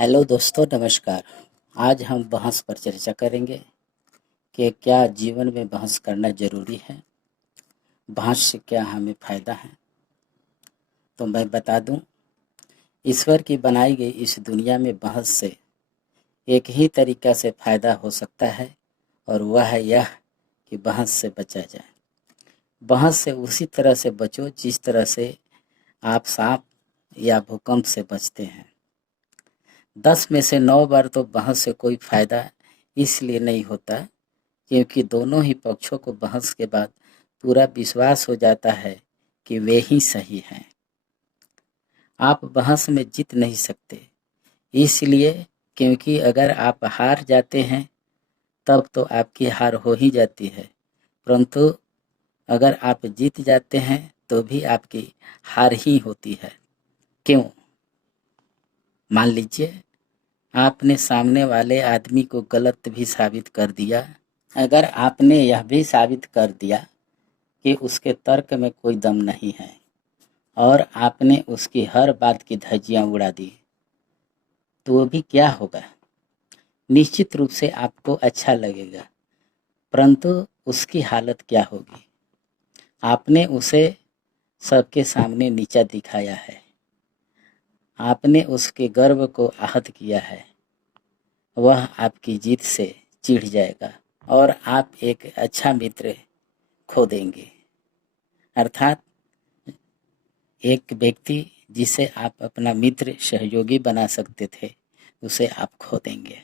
Hello दोस्तों, नमस्कार। आज हम बहस पर चर्चा करेंगे कि क्या जीवन में बहस करना ज़रूरी है। बहस से क्या हमें फ़ायदा है। तो मैं बता दूं, ईश्वर की बनाई गई इस दुनिया में बहस से एक ही तरीक़ा से फ़ायदा हो सकता है, और वह है यह कि बहस से बचा जाए। बहस से उसी तरह से बचो जिस तरह से आप सांप या भूकंप से बचते हैं। 10 में से 9 बार तो बहस से कोई फ़ायदा इसलिए नहीं होता क्योंकि दोनों ही पक्षों को बहस के बाद पूरा विश्वास हो जाता है कि वे ही सही हैं। आप बहस में जीत नहीं सकते, इसलिए क्योंकि अगर आप हार जाते हैं तब तो आपकी हार हो ही जाती है, परंतु अगर आप जीत जाते हैं तो भी आपकी हार ही होती है। क्यों? मान लीजिए आपने सामने वाले आदमी को गलत भी साबित कर दिया। अगर आपने यह भी साबित कर दिया कि उसके तर्क में कोई दम नहीं है और आपने उसकी हर बात की धज्जियां उड़ा दी, तो भी क्या होगा? निश्चित रूप से आपको अच्छा लगेगा, परंतु उसकी हालत क्या होगी? आपने उसे सबके सामने नीचा दिखाया है, आपने उसके गर्व को आहत किया है। वह आपकी जीत से चिढ़ जाएगा और आप एक अच्छा मित्र खो देंगे। अर्थात एक व्यक्ति जिसे आप अपना मित्र सहयोगी बना सकते थे, उसे आप खो देंगे।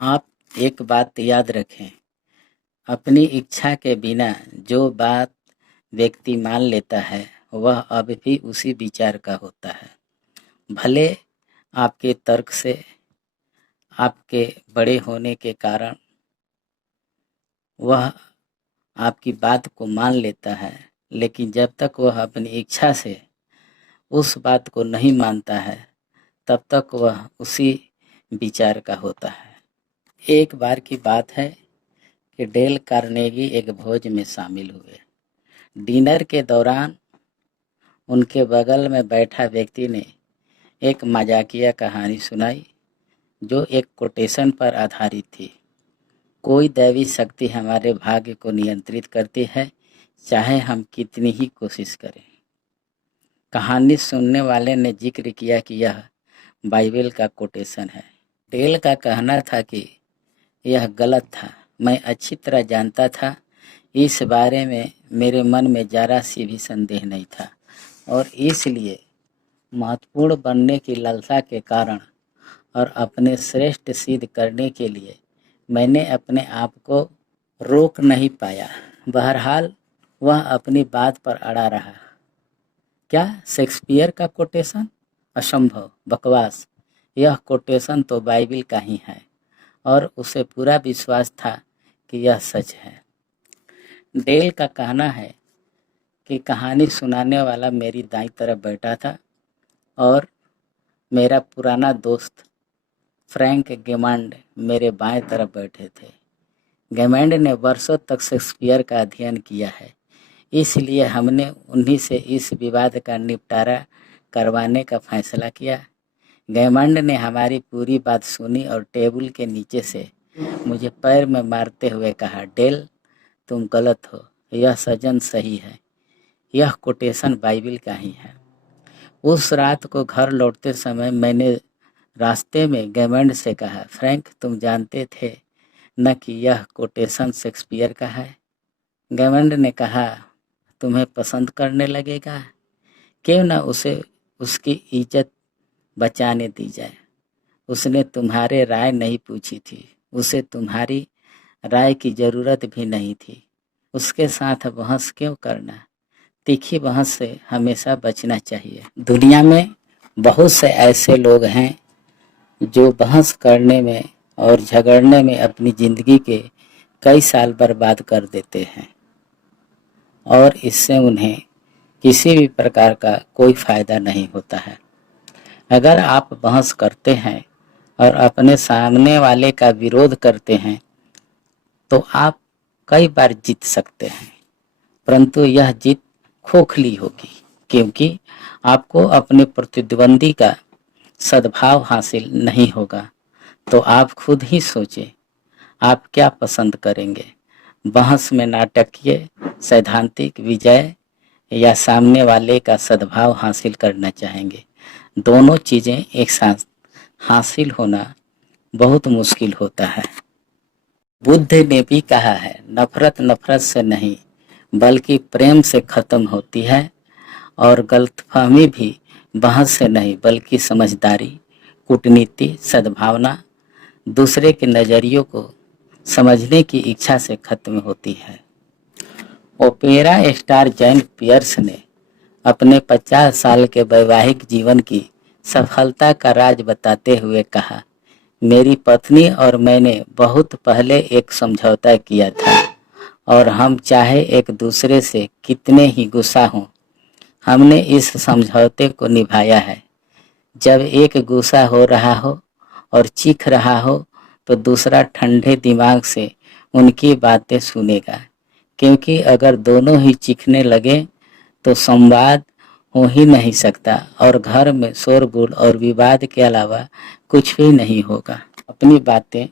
आप एक बात याद रखें, अपनी इच्छा के बिना जो बात व्यक्ति मान लेता है वह अब भी उसी विचार का होता है। भले आपके तर्क से, आपके बड़े होने के कारण वह आपकी बात को मान लेता है, लेकिन जब तक वह अपनी इच्छा से उस बात को नहीं मानता है तब तक वह उसी विचार का होता है। एक बार की बात है कि डेल कार्नेगी एक भोज में शामिल हुए। डिनर के दौरान उनके बगल में बैठा व्यक्ति ने एक मजाकिया कहानी सुनाई जो एक कोटेशन पर आधारित थी। कोई दैवी शक्ति हमारे भाग्य को नियंत्रित करती है, चाहे हम कितनी ही कोशिश करें। कहानी सुनने वाले ने जिक्र किया कि यह बाइबल का कोटेशन है। डेल का कहना था कि यह गलत था। मैं अच्छी तरह जानता था, इस बारे में मेरे मन में जरा सी भी संदेह नहीं था, और इसलिए महत्वपूर्ण बनने की लालसा के कारण और अपने श्रेष्ठ सिद्ध करने के लिए मैंने अपने आप को रोक नहीं पाया। बहरहाल वह अपनी बात पर अड़ा रहा। क्या शेक्सपियर का कोटेशन? असंभव, बकवास। यह कोटेशन तो बाइबल का ही है, और उसे पूरा विश्वास था कि यह सच है। डेल का कहना है कि कहानी सुनाने वाला मेरी दाईं तरफ बैठा था और मेरा पुराना दोस्त फ्रैंक गेमांड मेरे बाएं तरफ बैठे थे। गेमांड ने वर्षों तक शेक्सपियर का अध्ययन किया है, इसलिए हमने उन्हीं से इस विवाद का निपटारा करवाने का फैसला किया। गेमांड ने हमारी पूरी बात सुनी और टेबल के नीचे से मुझे पैर में मारते हुए कहा, डेल, तुम गलत हो, यह सजन सही है। यह कोटेशन बाइबल का ही है। उस रात को घर लौटते समय मैंने रास्ते में गेमांड से कहा, फ्रैंक, तुम जानते थे न कि यह कोटेशन शेक्सपियर का है? गेमांड ने कहा, तुम्हें पसंद करने लगेगा, क्यों न उसे उसकी इज्जत बचाने दी जाए। उसने तुम्हारे राय नहीं पूछी थी, उसे तुम्हारी राय की ज़रूरत भी नहीं थी। उसके साथ बहस क्यों करना? तीखी बहस से हमेशा बचना चाहिए। दुनिया में बहुत से ऐसे लोग हैं जो बहस करने में और झगड़ने में अपनी ज़िंदगी के कई साल बर्बाद कर देते हैं, और इससे उन्हें किसी भी प्रकार का कोई फ़ायदा नहीं होता है। अगर आप बहस करते हैं और अपने सामने वाले का विरोध करते हैं तो आप कई बार जीत सकते हैं, परंतु यह जीत खोखली होगी, क्योंकि आपको अपने प्रतिद्वंदी का सद्भाव हासिल नहीं होगा। तो आप खुद ही सोचें, आप क्या पसंद करेंगे? बहस में नाटकीय सैद्धांतिक विजय या सामने वाले का सद्भाव हासिल करना चाहेंगे? दोनों चीज़ें एक साथ हासिल होना बहुत मुश्किल होता है। बुद्ध ने भी कहा है, नफरत नफरत से नहीं बल्कि प्रेम से खत्म होती है, और गलतफहमी भी बहस से नहीं बल्कि समझदारी, कूटनीति, सद्भावना, दूसरे के नज़रियों को समझने की इच्छा से खत्म होती है। ओपेरा स्टार जैन पियर्स ने अपने 50 साल के वैवाहिक जीवन की सफलता का राज बताते हुए कहा, मेरी पत्नी और मैंने बहुत पहले एक समझौता किया था, और हम चाहे एक दूसरे से कितने ही गुस्सा हों, हमने इस समझौते को निभाया है। जब एक गुस्सा हो रहा हो और चीख रहा हो तो दूसरा ठंडे दिमाग से उनकी बातें सुनेगा, क्योंकि अगर दोनों ही चीखने लगे तो संवाद हो ही नहीं सकता और घर में शोरगुल और विवाद के अलावा कुछ भी नहीं होगा। अपनी बातें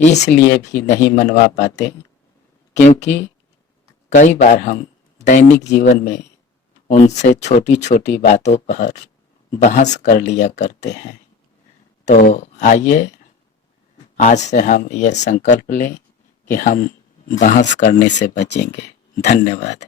इसलिए भी नहीं मनवा पाते क्योंकि कई बार हम दैनिक जीवन में उनसे छोटी छोटी बातों पर बहस कर लिया करते हैं। तो आइए आज से हम ये संकल्प लें कि हम बहस करने से बचेंगे। धन्यवाद।